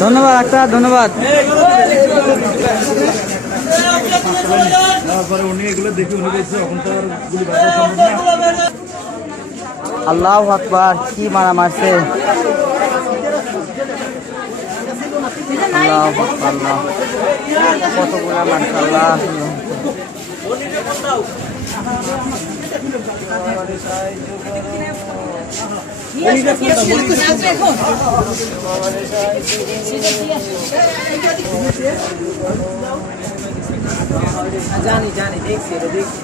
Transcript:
ধন্যবাদ ডাক্তার ধন্যবাদ। আল্লাহ আকবার কি মারা মারছে। আল্লাহ আল্লাহ। জানি জানি দেখছি এটা দেখছি